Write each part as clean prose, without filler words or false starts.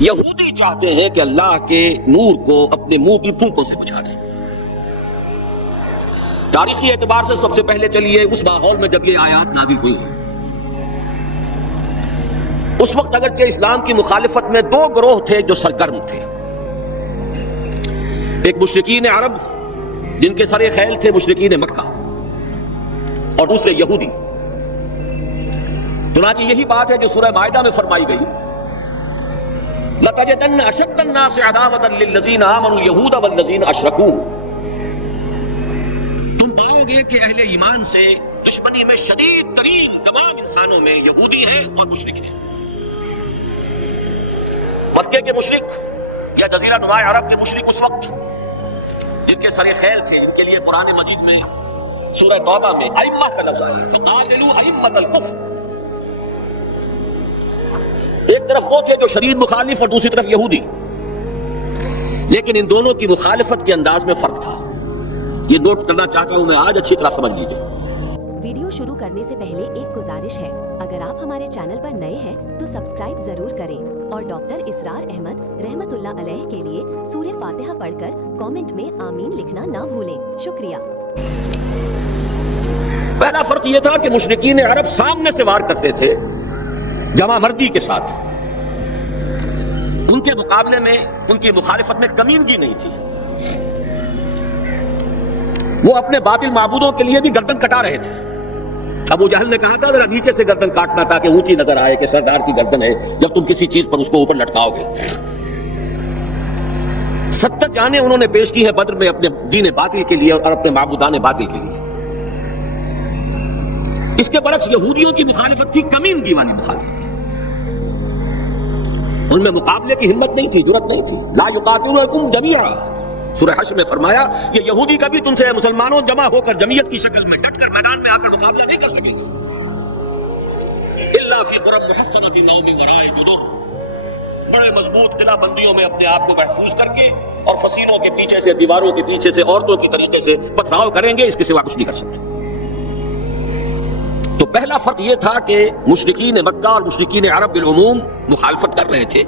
یہودی چاہتے ہیں کہ اللہ کے نور کو اپنے منہ کی پھونکوں سے بجھا دیں۔ تاریخی اعتبار سے سب سے پہلے چلیے اس ماحول میں جب یہ آیات نازل ہوئی ہیں، اس وقت اگرچہ اسلام کی مخالفت میں دو گروہ تھے جو سرگرم تھے، ایک مشرکین عرب جن کے سر خیل تھے مشرکین مکہ، اور دوسرے یہودی۔ چنانچہ یہی بات ہے جو سورہ مائدہ میں فرمائی گئی، لَتَجِدَنَّ أَشَدَّ النَّاسِ عَدَاوَةً لِلَّذِينَ آمَنُوا الْيَهُودَ وَالَّذِينَ أَشْرَكُوا، تم پاؤ گے کہ اہل ایمان سے دشمنی میں شدید ترین تمام انسانوں میں یہودی ہیں اور مشرک ہیں۔ مکے کے مشرک یا جزیرہ نما عرب کے مشرک اس وقت جن کے سر خیل تھے، ان کے لیے قرآن مجید میں سورہ توبہ میں ائمہ کا لفظ ہے، فقاتلوا ائمۃ الکفر۔ ایک طرف وہ تھے جو شدید مخالف اور دوسری طرف یہودی، لیکن ان دونوں کی مخالفت کے انداز میں فرق تھا۔ یہ نوٹ کرنا چاہتا ہوں میں آج، اچھی طرح سمجھ لیجیے۔ ویڈیو شروع کرنے سے پہلے ایک گزارش ہے، اگر آپ ہمارے چینل پر نئے ہیں تو سبسکرائب ضرور کریں اور ڈاکٹر اسرار احمد رحمت اللہ علیہ کے لیے سورہ فاتحہ پڑھ کر کامنٹ میں آمین لکھنا نہ بھولیں۔ شکریہ۔ پہلا فرق یہ تھا کہ مشرکین عرب سامنے سے وار کرتے تھے جمع مردی کے ساتھ، ان کے مقابلے میں ان کی مخالفت میں کمینگی نہیں تھی، وہ اپنے باطل معبودوں کے لیے بھی گردن کٹا رہے تھے۔ ابو جہل نے کہا تھا ذرا نیچے سے گردن کاٹنا تاکہ اونچی نظر آئے کہ سردار کی گردن ہے، جب تم کسی چیز پر اس کو اوپر لٹکاؤ گے۔ 70 جانیں انہوں نے پیش کی ہیں بدر میں اپنے دین باطل کے لیے اور اپنے معبودان باطل کے لیے۔ اس کے برعکس یہودیوں کی مخالفت تھی کمینگی والی مخالفت، ان میں مقابلے کی ہمت نہیں تھی، جرأت نہیں تھی۔ لا یقاتلونکم جمیعا، سورہ حشر میں فرمایا یہ یہودی کبھی تم سے مسلمانوں جمع ہو کر جمعیت کی شکل میں ڈٹ کر میدان میں آ کر مقابلہ نہیں کر سکیں گے، الا فی قرى محصنۃ او من وراء جدر، بڑے مضبوط قلعہ بندیوں میں اپنے آپ کو محفوظ کر کے اور فسینوں کے پیچھے سے، دیواروں کے پیچھے سے، عورتوں کی طریقے سے پتھراؤ کریں گے، اس کے سوا کچھ نہیں کر سکتے۔ تو پہلا فرق یہ تھا کہ مشرکین مکہ اور مشرکین عرب بالعموم مخالفت کر رہے تھے،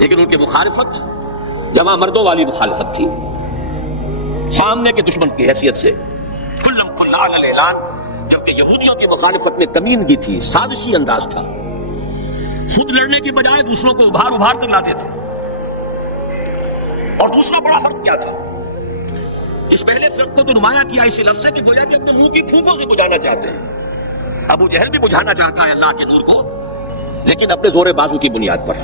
لیکن ان کی مخالفت جمع مردوں والی مخالفت تھی، سامنے کے دشمن کی حیثیت سے کلم کل علی الاعلان، جبکہ یہودیوں کی مخالفت میں کمینگی تھی، سازشی انداز تھا، خود لڑنے کی بجائے دوسروں کو ابھار ابھار کر لاتے تھے۔ اور دوسرا بڑا فرق کیا تھا، اس پہلے فرق کو تو نمایاں کیا اسی لفظ سے کہ گویا کہ اپنے منہ کی پھونکوں سے بجھانا چاہتے ہیں۔ ابو جہل بھی بجھانا چاہتا ہے اللہ کے نور کو، لیکن اپنے زور بازو کی بنیاد پر،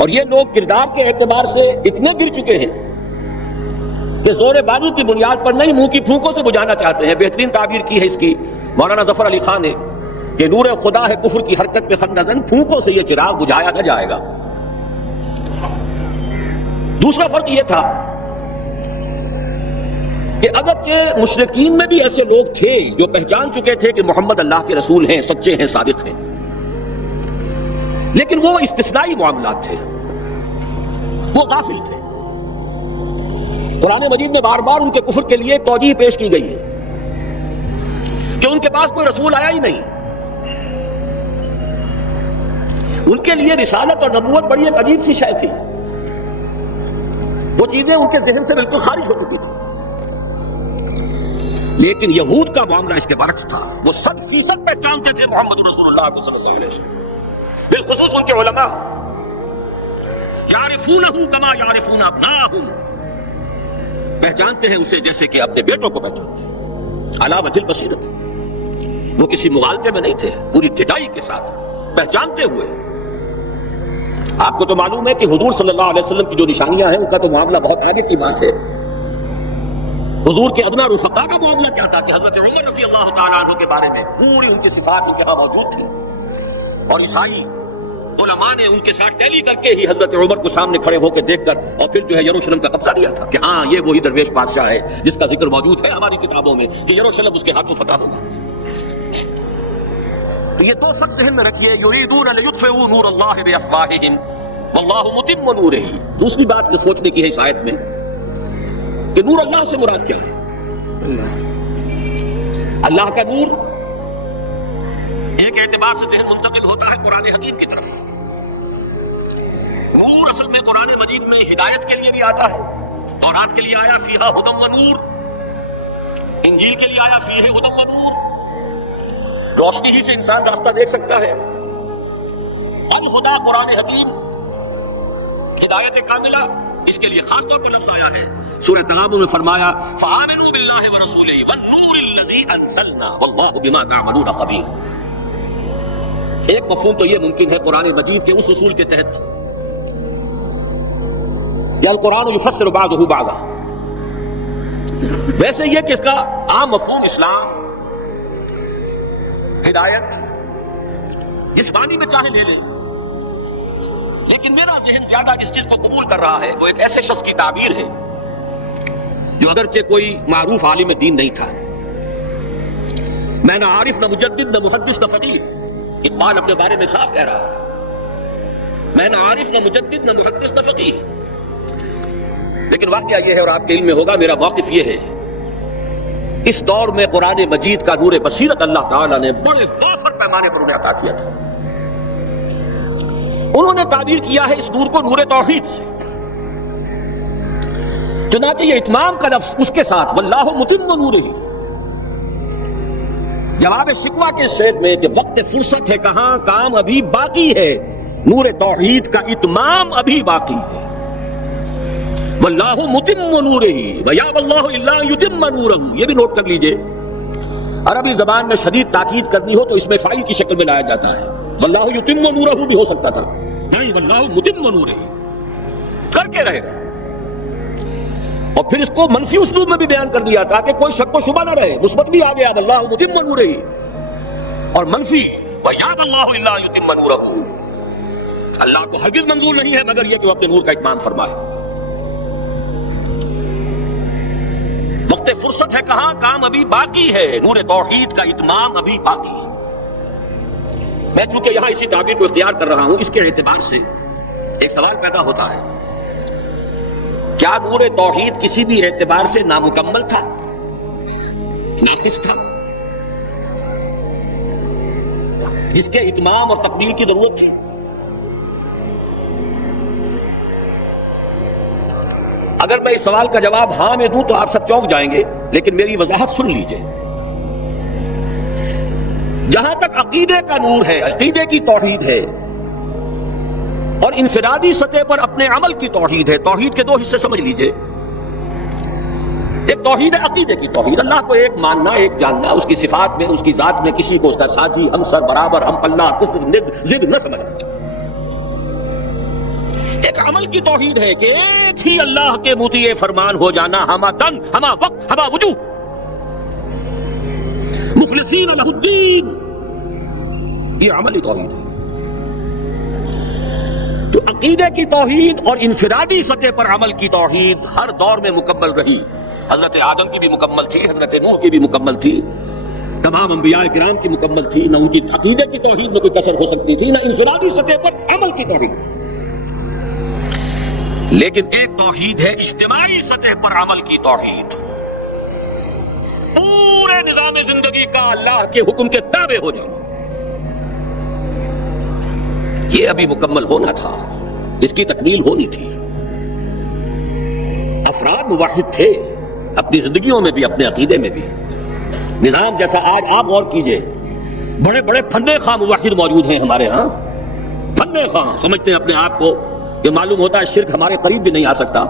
اور یہ لوگ کردار کے اعتبار سے اتنے گر چکے ہیں کہ زور بازو کی بنیاد پر نہیں، منہ کی پھونکوں سے بجھانا چاہتے ہیں۔ بہترین تعبیر کی ہے اس کی مولانا ظفر علی خان نے کہ نور خدا ہے کفر کی حرکت پہ خندزن، پھونکوں سے یہ چراغ بجھایا نہ جائے گا۔ دوسرا فرق یہ تھا کہ اگرچہ مشرکین میں بھی ایسے لوگ تھے جو پہچان چکے تھے کہ محمد اللہ کے رسول ہیں، سچے ہیں، صادق ہیں، لیکن وہ استثنائی معاملات تھے، وہ غافل تھے۔ قرآن مجید میں بار بار ان کے کفر کے لیے توجیہ پیش کی گئی ہے کہ ان کے پاس کوئی رسول آیا ہی نہیں، ان کے لیے رسالت اور نبوت بڑی ایک عجیب سی شے تھی، وہ چیزیں ان کے ذہن سے بالکل خارج ہو چکی تھی۔ لیکن یہود کا معاملہ اس کے برعکس تھا، وہ 100% پہچانتے تھے محمد رسول اللہ صلی اللہ علیہ وسلم، بالخصوص ان کے علماء، یعرفونہ کما یعرفون ابناءہم، پہچانتے ہیں اسے جیسے کہ اپنے بیٹوں کو پہچانتے ہیں، علی وجہ البصیرۃ، وہ کسی مغالطے میں نہیں تھے، پوری ڈٹائی کے ساتھ پہچانتے ہوئے۔ آپ کو تو معلوم ہے کہ حضور صلی اللہ علیہ وسلم کی جو نشانیاں ہیں ان کا تو معاملہ بہت آگے کی بات ہے۔ حضور کے ادنا رفقا کا معاملہ کیا تھا کہ حضرت عمر رضی اللہ تعالیٰ عنہ کے بارے میں پوری ان کی صفات ان کے ہاں موجود تھی، اور عیسائی علماء نے ان کے ساتھ ٹیلی کر کے ہی حضرت عمر کو سامنے کھڑے ہو کے دیکھ کر اور پھر جو ہے یروشلم کا قبضہ لیا تھا کہ ہاں یہ وہی درویش بادشاہ ہے جس کا ذکر موجود ہے ہماری کتابوں میں کہ یروشلم اس کے ہاتھوں فتح ہوگا۔ تو یہ دو سخت ذہن میں رکھیے، یریدون لیطفئوا نور اللہ بافواہہم واللہ متم نورہ۔ دوسری بات جو سوچنے کی ہے اس آیت میں کہ نور اللہ سے مراد کیا ہے؟ اللہ کا نور ایک اعتبار سے ذہن منتقل ہوتا ہے قرآن حکیم کی طرف، اصل میں قرآن مجید میں ہدایت کے لیے بھی آتا ہے. تورات کے لیے آیا فیہا ھدی و نور، انجیل کے لیے آیا فیہ ھدی و نور. روشنی ہی سے انسان راستہ دیکھ سکتا ہے. الہدیٰ قرآن حکیم، ہدایت کاملہ، اس کے لیے خاص طور پر لفظ آیا ہے. سورہ تغابن میں فرمایا فآمنوا باللہ ورسولہ والنور الذی انزلنا واللہ بما تعملون خبیر. ایک مفہوم تو یہ ممکن ہے قرآن مجید کے اس اصول کے تحت کہ القرآن یفسر بعضہ بعضا. ویسے یہ کہ اس کا عام مفہوم اسلام، ہدایت، جس معنی میں چاہے لے لیں، لیکن میرا ذہن زیادہ جس چیز کو قبول کر رہا ہے وہ ایک ایسے شخص کی تعبیر ہے جو اگرچہ کوئی معروف عالم دین نہیں تھا. میں نہ عارف، نہ مجدد، نہ محدث، نہ فقیہ. اقبال اپنے بارے میں صاف کہہ رہا ہے، میں نہ عارف، نہ مجدد، نہ محدث، نہ فقیہ. لیکن واقعہ یہ ہے، اور آپ کے علم میں ہوگا، میرا موقف یہ ہے، اس دور میں قرآن مجید کا نور بصیرت اللہ تعالیٰ نے بڑے وافر پیمانے پر انہیں عطا کیا تھا. انہوں نے تعبیر کیا ہے اس نور کو نور توحید سے. چنانچہ یہ اتمام کا لفظ اس کے ساتھ واللہ متم نورہ، جواب شکوہ کے شعر میں کہ وقت فرصت ہے کہاں، کام ابھی باقی ہے، نور توحید کا اتمام ابھی باقی ہے. واللہ متم نورہ ویاب اللہ الا یتم نورہ. یہ بھی نوٹ کر لیجئے، عربی زبان میں شدید تاکید کرنی ہو تو اس میں فاعل کی شکل میں لایا جاتا ہے. واللہ یتم نورہ بھی ہو سکتا تھا، نہیں، واللہ متم نورہ کر کے رہے گا. اور پھر اس کو منفی اسلوب میں بھی بیان کر دیا تھا کہ کوئی شک و شبہ نہ رہے، مثبت بھی آ گیا واللہ متم نورہ، اور منفی ویاب اللہ الا یتم نورہ. اللہ کو ہرگز منظور نہیں ہے مگر یہ کہ وہ اپنے نور کا اتمام فرمائے. وقت فرصت ہے کہاں، کام ابھی باقی ہے، نور توحید کا اتمام ابھی باقی ہے. میں چونکہ یہاں اسی تعبیر کو اختیار کر رہا ہوں، اس کے اعتبار سے ایک سوال پیدا ہوتا ہے، کیا نور توحید کسی بھی اعتبار سے نامکمل تھا، ناقص تھا، جس کے اتمام اور تکمیل کی ضرورت تھی؟ اگر میں اس سوال کا جواب ہاں میں دوں تو آپ سب چونک جائیں گے، لیکن میری وضاحت سن لیجئے. جہاں تک عقیدے کا نور ہے، عقیدے کی توحید ہے، اور انفرادی سطح پر اپنے عمل کی توحید ہے. توحید کے دو حصے سمجھ لیجئے. ایک توحید ہے عقیدے کی توحید، اللہ کو ایک ماننا، ایک جاننا، اس کی صفات میں، اس کی ذات میں کسی کو اس کا ساتھی، ہمسر، برابر، ہم پلہ، کفر، ند، ضد نہ سمجھنا. ایک عمل کی توحید ہے کہ ایک ہی اللہ کے مطیع فرمان ہو جانا، ہما دن، ہما وقت، ہما وجوہ، مخلصین لہ الدین. یہ عملی توحید ہے. تو عقیدے کی توحید اور انفرادی سطح پر عمل کی توحید ہر دور میں مکمل رہی. حضرت آدم کی بھی مکمل تھی، حضرت نوح کی بھی مکمل تھی، تمام انبیاء کرام کی مکمل تھی. نہ ان کی عقیدے کی توحید میں کوئی کسر ہو سکتی تھی، نہ انفرادی سطح پر عمل کی توحید. لیکن ایک توحید ہے اجتماعی سطح پر عمل کی توحید، پورے نظام زندگی کا اللہ کے حکم کے تابع ہو جانا. یہ ابھی مکمل ہونا تھا، اس کی تکمیل ہونی تھی. افراد موحد تھے اپنی زندگیوں میں بھی، اپنے عقیدے میں بھی. نظام جیسا آج آپ غور کیجئے، بڑے بڑے فندے خواہ موحد موجود ہیں ہمارے ہاں. فندے خواہ سمجھتے ہیں اپنے آپ کو، یہ معلوم ہوتا ہے شرک ہمارے قریب بھی نہیں آ سکتا.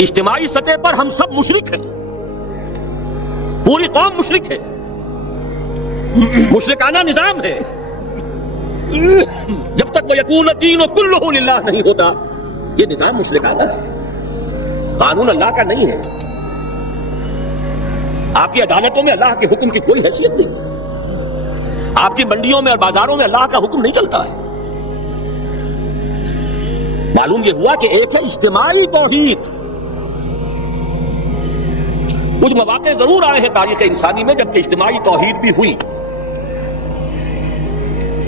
اجتماعی سطح پر ہم سب مشرک ہیں، پوری قوم مشرک ہے، مشرکانہ نظام ہے. جب تک وہ یکون الدین کلہ للہ نہیں ہوتا، یہ نظام مشرکانہ ہے، قانون اللہ کا نہیں ہے. آپ کی عدالتوں میں اللہ کے حکم کی کوئی حیثیت نہیں، آپ کی منڈیوں میں اور بازاروں میں اللہ کا حکم نہیں چلتا ہے. معلوم یہ ہوا کہ ایک ہے اجتماعی توحید. کچھ مواقع ضرور آئے ہیں تاریخ انسانی میں جبکہ اجتماعی توحید بھی ہوئی.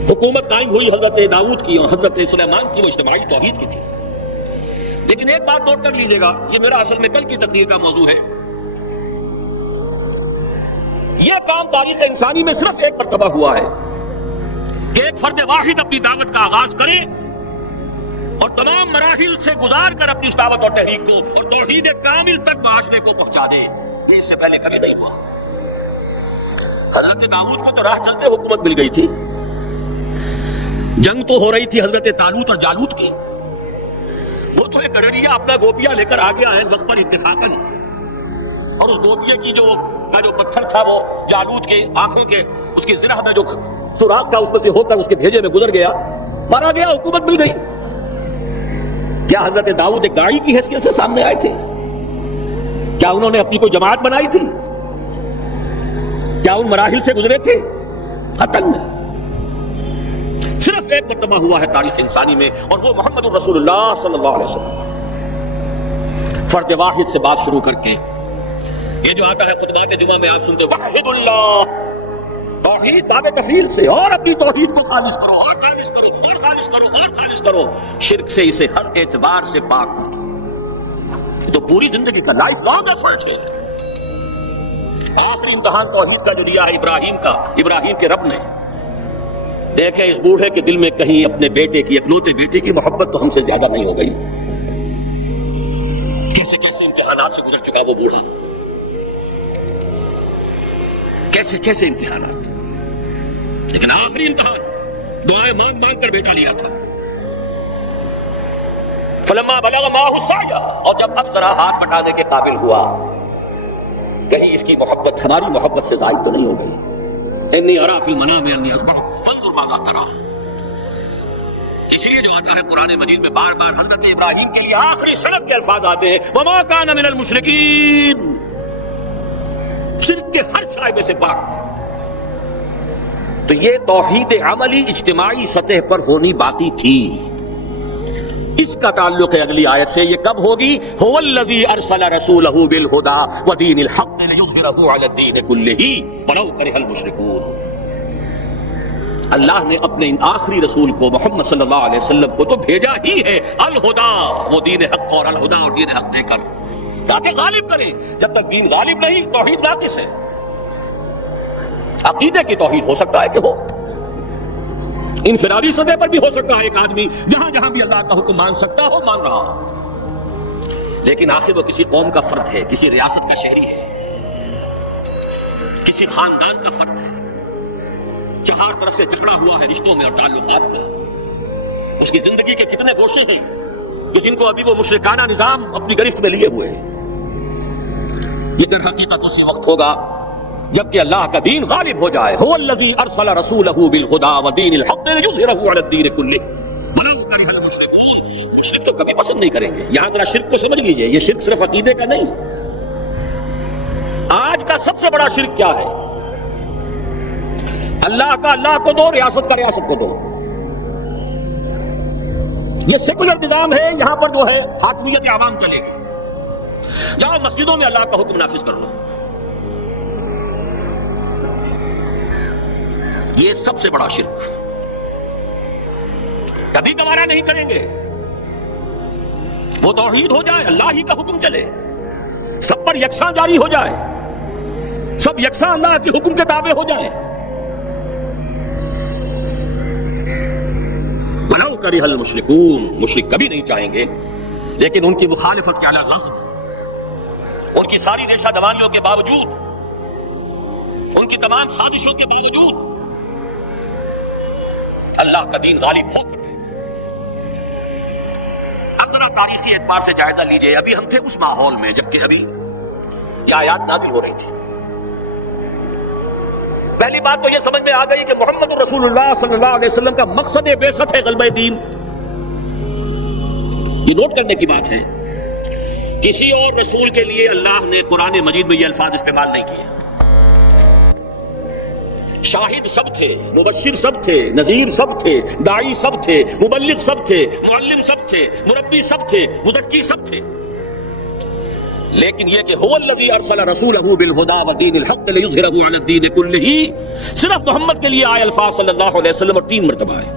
حکومت قائم ہوئی حضرت داؤد کی اور حضرت سلیمان کی، وہ اجتماعی توحید کی تھی. لیکن ایک بات نوٹ کر لیجیے گا، یہ میرا اصل میں کل کی تقریر کا موضوع ہے. یہ کام تاریخ انسانی میں صرف ایک مرتبہ ہوا ہے کہ ایک فرد واحد اپنی دعوت کا آغاز کرے اور تمام مراحل سے گزار کر اپنی اس دعوت اور تحریک کو اور توحید کامل تک معاشرے کو پہنچا دے، یہ اس سے پہلے کبھی نہیں ہوا۔ حضرت داؤد کو تو راہ چلتے حکومت مل گئی تھی، جنگ تو ہو رہی تھی حضرت طالوت اور جالوت کی، وہ تو ایک گڈریا اپنا گوپیا لے کر آ گیا ہے وقت پر اتفاقاً، اور اس گوپیے کی جو پتھر تھا وہ جالوت کے آنکھوں کے اس کی زرہ میں جو سوراخ تھا اس میں سے ہو کر اس کے بھیجے میں گزر گیا، مارا گیا، حکومت مل گئی۔ کیا حضرت داؤد ایک داعی کی حیثیت سے سامنے آئے تھے؟ کیا انہوں نے اپنی کوئی جماعت بنائی تھی؟ کیا ان مراحل سے گزرے تھے؟ قطعاً نہیں۔ صرف ایک مرتبہ ہوا ہے تاریخ انسانی میں، اور وہ محمد رسول اللہ صلی اللہ علیہ وسلم۔ فرد واحد سے بات شروع کر کے یہ جو آتا ہے خطبات جمعہ میں آپ سنتے وحید اللہ، توحید باب تفصیل سے، اور اپنی توحید کو خالص کرو اور خالص کرو اور خالص کرو اور خالص کرو، شرک سے اسے ہر اعتبار سے پاک کرو۔ تو پوری زندگی کا لائف لانگ ایفرٹ ہے۔ آخری امتحان توحید کا جو لیا ہے ابراہیم کا، ابراہیم کے رب نے، دیکھیں اس بوڑھے کے دل میں کہیں اپنے بیٹے کی، اکلوتے بیٹے کی محبت تو ہم سے زیادہ نہیں ہو گئی؟ کیسے کیسے امتحانات سے گزر چکا وہ بوڑھا، کیسے کیسے امتحانات، لیکن آخری امتحان دعائیں مانگ مانگ کر بیٹا لیا تھا۔ فلما بلغ معه السعي، اور جب اب ذرا ہاتھ بٹانے کے قابل ہوا، کہیں اس کی محبت ہماری محبت سے زائد تو نہیں ہو گئی؟ انی ارا فی المنام انی اذبحک فانظر ماذا ترى۔ اس لیے جو آتا ہے قرآن مجید میں بار بار حضرت ابراہیم کے لیے آخری سند کے الفاظ آتے ہیں وما کان من المشرکین، شرک کے ہر شائبے سے پاک۔ تو یہ توحید عملی اجتماعی سطح پر ہونی باقی تھی۔ اس کا تعلق ہے اگلی آیت سے، یہ کب ہوگی؟ هو الذی ارسل رسولہ بالہدی ودین الحق لیظہرہ علی الدین کلہ ولو کرہ المشرکون۔ اللہ نے اپنے ان آخری رسول کو محمد صلی اللہ علیہ وسلم کو تو بھیجا ہی ہے الہدا، وہ دین حق اور الہدا اور دین حق دے کر تاکہ غالب کرے۔ جب تک دین غالب نہیں توحید ناقص ہے۔ عقیدے کی توحید ہو سکتا ہے کہ ہو، انفرادی سطح پر بھی ہو سکتا ہے، ایک آدمی جہاں جہاں بھی اللہ کا حکم مان سکتا ہو مان رہا ہو، لیکن آخر وہ کسی قوم کا فرد ہے، کسی ریاست کا شہری ہے، کسی خاندان کا فرد ہے، چہار طرف سے جکڑا ہوا ہے رشتوں میں اور تعلقات میں۔ اس کی زندگی کے کتنے گوشے ہیں جو جن کو ابھی وہ مشرکانہ نظام اپنی گرفت میں لیے ہوئے ہیں۔ یہ در حقیقت اسی وقت ہوگا جبکہ اللہ کا دین غالب ہو جائے۔ هو الذی ارسل رسولہ بالہدی ودین الحق لیظہرہ علی الدین کلہ ولو کرہ المشرکون۔ شرک تو کبھی پسند نہیں کریں گے۔ یہاں ذرا شرک کو سمجھ لیجئے، یہ شرک صرف عقیدے کا نہیں۔ آج کا سب سے بڑا شرک کیا ہے؟ اللہ کا اللہ کو دو، ریاست کا ریاست کو دو۔ یہ سیکولر نظام ہے، یہاں پر جو ہے حاکمیت عوام چلے گی، جاؤ مسجدوں میں اللہ کا حکم نافذ کر لو۔ یہ سب سے بڑا شرک، کبھی گوارا نہیں کریں گے۔ وہ توحید ہو جائے، اللہ ہی کا حکم چلے، سب پر یکساں جاری ہو جائے، سب یکساں اللہ کے حکم کے تابع ہو جائیں۔ ولو کرہ المشرکون، مشرک کبھی نہیں چاہیں گے، لیکن ان کی مخالفت کے علی الرغم، ان کی ساری ریشہ دوانیوں کے باوجود، ان کی تمام سازشوں کے باوجود اللہ کا دین غالب ہو کر۔ اب ذرا تاریخی اعتبار سے جائزہ لیجئے، ابھی ہم تھے اس ماحول میں جبکہ ابھی یہ آیات نازل ہو رہی تھی۔ پہلی بات تو یہ سمجھ میں آ گئی کہ محمد رسول اللہ صلی اللہ علیہ وسلم کا مقصد بعثت ہے غلبہ دین۔ یہ نوٹ کرنے کی بات ہے، کسی اور رسول کے لیے اللہ نے قرآن مجید میں یہ الفاظ استعمال نہیں کیے۔ شاہد سب تھے، مبشر سب تھے، نذیر سب تھے، داعی سب تھے، مبلغ سب تھے، معلم سب تھے، مربی سب تھے، مزکی سب تھے، لیکن یہ کہ هو الذی ارسل رسولہ بالہدی ودین الحق لیظہرہ علی الدین کلہ، صرف محمد کے لیے آئے الفاظ صلی اللہ علیہ وسلم اور 3 مرتبہ آئے۔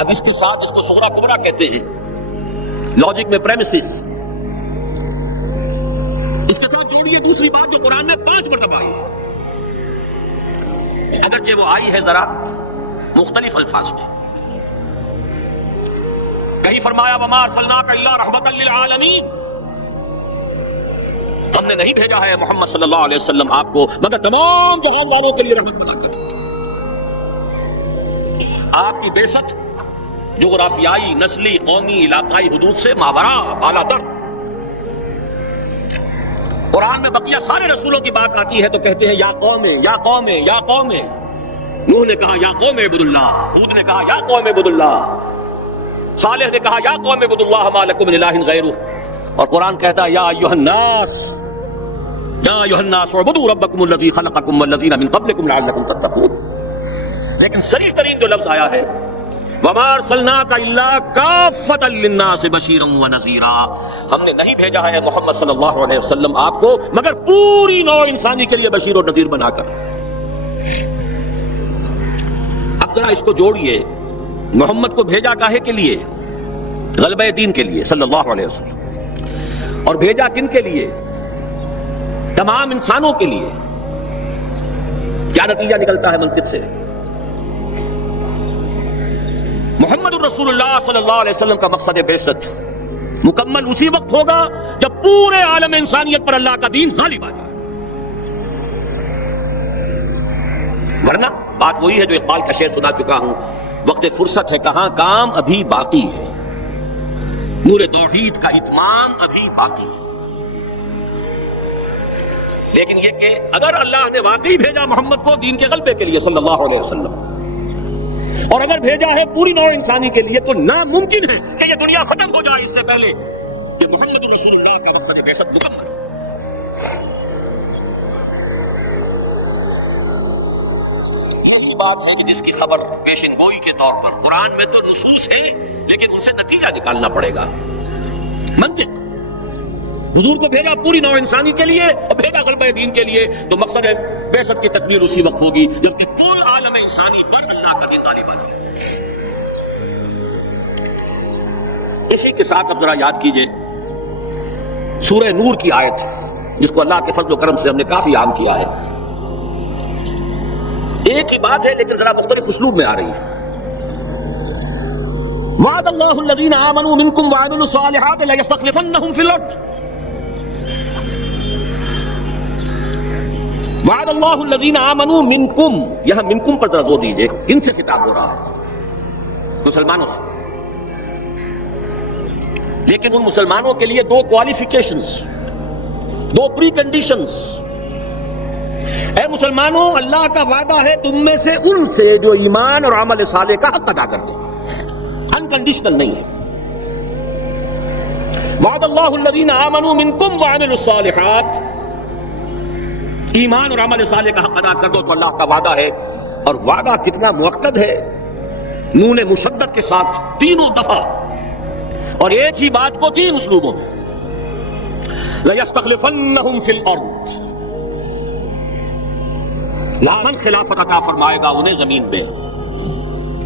اب اس کے ساتھ اس کو صغرا کبرا کہتے ہیں لاجک میں پریمیسز، اس کے ساتھ جوڑیے دوسری بات جو قرآن میں 5 مرتبہ آئی ہے، اگرچہ وہ آئی ہے ذرا مختلف الفاظ میں۔ کہیں فرمایا وما ارسلناک الا رحمۃ للعالمین، ہم نے نہیں بھیجا ہے محمد صلی اللہ علیہ وسلم آپ کو مگر تمام جہان والوں کے لیے رحمت بنا کر۔ آپ کی بعثت جغرافیائی، نسلی، قومی، علاقائی حدود سے ماوراء، بالا در۔ قرآن میں بقیہ سارے رسولوں کی بات آتی ہے تو کہتے ہیں یا قوم یا قوم یا قوم۔ نوح نے کہا یا قوم اعبدوا اللہ، ہود نے کہا یا قوم اعبدوا اللہ، صالح نے کہا یا قوم اعبدوا اللہ ما لکم من الہ غیرہ، اور قرآن کہتا ہے یا ایھا الناس اعبدوا ربکم الذی خلقکم والذین من قبلکم لعلکم تتقون۔ لیکن صریح ترین جو لفظ آیا ہے وما ارسلناک الا کافۃ للناس بشیرا ونذیرا، ہم نے نہیں بھیجا ہے محمد صلی اللہ علیہ وسلم آپ کو مگر پوری نوع انسانی کے لیے بشیر و نذیر بنا کر۔ اب ذرا اس کو جوڑیے، محمد کو بھیجا کاہے کے لیے؟ غلبہ دین کے لیے صلی اللہ علیہ وسلم، اور بھیجا کن کے لیے؟ تمام انسانوں کے لیے۔ کیا نتیجہ نکلتا ہے منطق سے؟ محمد الرسول اللہ صلی اللہ علیہ وسلم کا مقصد بعثت مکمل اسی وقت ہوگا جب پورے عالم انسانیت پر اللہ کا دین غالب آ جائے، ورنہ بات وہی ہے جو اقبال کا شعر سنا چکا ہوں، وقت فرصت ہے کہاں کام ابھی باقی ہے، نور توحید کا اتمام ابھی باقی ہے۔ لیکن یہ کہ اگر اللہ نے واقعی بھیجا محمد کو دین کے غلبے کے لیے صلی اللہ علیہ وسلم، اور اگر بھیجا ہے پوری نوع انسانی کے لیے، تو ناممکن ہے کہ یہ دنیا ختم ہو جائے اس سے پہلے کہ محمد رسول اللہ کا مقصد بعثت مکمل ہو۔ یہی بات ہے کہ جس کی خبر پیشن گوئی کے طور پر قرآن میں تو نصوص ہیں، لیکن ان سے نتیجہ نکالنا پڑے گا۔ منطق، حضور کو بھیجا پوری نوع انسانی کے لیے اور بھیجا غلبہ دین کے لیے، تو مقصد بعثت کی تکمیل اسی وقت ہوگی جبکہ کل عالم انسانی پر اللہ کا دین غالب آ جائے۔ اسی کے ساتھ اب ذرا یاد کیجئے سورہ نور کی آیت، جس کو اللہ کے فضل و کرم سے ہم نے کافی عام کیا ہے۔ ایک ہی بات ہے لیکن ذرا مختلف اسلوب میں آ رہی ہے۔ وعد اللہ الذین آمنوا منکم وعملوا الصالحات لیستخلفنہم فی الارض، وعد اللہ الذین آمنوا منکم، یہاں منکم پر ذرا زور دیجئے، کن سے خطاب ہو رہا ہے؟ مسلمانوں سے، لیکن ان مسلمانوں کے لیے دو کوالیفیکیشنز، دو پری کنڈیشنز۔ اے مسلمانوں، اللہ کا وعدہ ہے تم میں سے ان سے جو ایمان اور عمل صالح کا حق ادا کر دے، انکنڈیشنل نہیں ہے۔ وعد اللہ الذین آمنوا منکم وعملوا الصالحات، ایمان اور عمل صالح کا حق ادا کر دو تو اللہ کا وعدہ ہے، اور وعدہ کتنا مؤکد ہے، نون مشدد کے ساتھ تینوں دفعہ، اور ایک ہی بات کو تین اسلوبوں میں۔ لَيَسْتَخْلِفَنَّهُمْ فِي الْأَرْضِ، لامن خلافت عطا فرمائے گا انہیں زمین میں،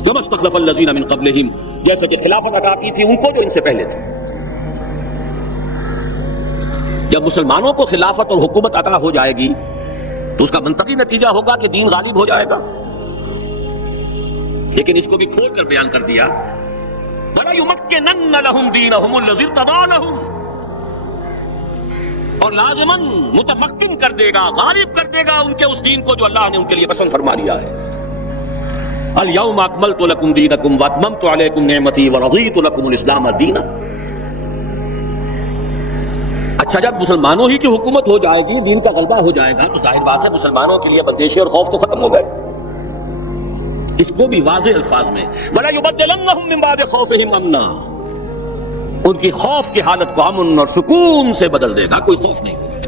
كَمَا اسْتَخْلَفَ الَّذِينَ مِن قَبْلِهِمْ، جیسے کہ خلافت عطا کی تھی ان کو جو ان سے پہلے تھے۔ جب مسلمانوں کو خلافت اور حکومت عطا ہو جائے گی تو اس کا منطقی نتیجہ ہوگا کہ دین غالب ہو جائے گا، لیکن اس کو بھی کھول کر بیان کر دیا وَلَيُمَكِّنَنَّ لَهُمْ دِينَهُمُ الَّذِي ارْتَضَىٰ لَهُمْ، اور لازماً متمکن کر دے گا، غالب کر دے گا ان کے اس دین کو جو اللہ نے ان کے لیے پسند فرما لیا ہے۔ الْيَوْمَ أَكْمَلْتُ لَكُمْ دِينَكُمْ وَأَتْمَمْتُ عَلَيْكُمْ نِعْمَتِي وَرَضِيتُ لَكُمُ الْإِسْلَامَ دِينًا۔ اچھا، جب مسلمانوں ہی کی حکومت ہو جائے گی، دین کا غلبہ ہو جائے گا، تو ظاہر بات ہے مسلمانوں کے لیے بندشی اور خوف تو ختم ہو گئے۔ اس کو بھی واضح الفاظ میں وَلَيُبَدِّلَنَّهُم مِّن بَعْدِ خَوْفِهِمْ أَمْنًا، ان کی خوف کی حالت کو امن اور سکون سے بدل دے گا، کوئی خوف نہیں ہوگا۔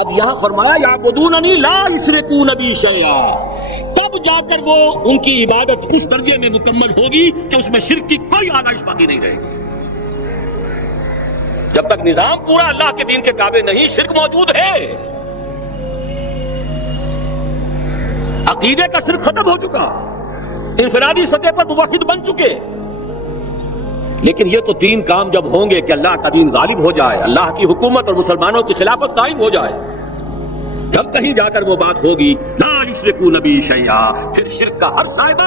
اب یہاں فرمایا یعبدوننی لا یشرکون بی شیئا، تب جا کر وہ ان کی عبادت اس درجے میں مکمل ہوگی کہ اس میں شرک کی کوئی آلائش باقی نہیں رہے گی۔ جب تک نظام پورا اللہ کے دین کے تابع نہیں، شرک موجود ہے، عقیدے کا شرک ختم ہو چکا، انفرادی سطح پر موحد بن چکے، لیکن یہ تو تین کام جب ہوں گے کہ اللہ کا دین غالب ہو جائے، اللہ کی حکومت اور مسلمانوں کی خلافت قائم ہو جائے، تب کہیں جا کر وہ بات ہوگی لا یشرکون بی شیئا، پھر شرک کا ہر شائبہ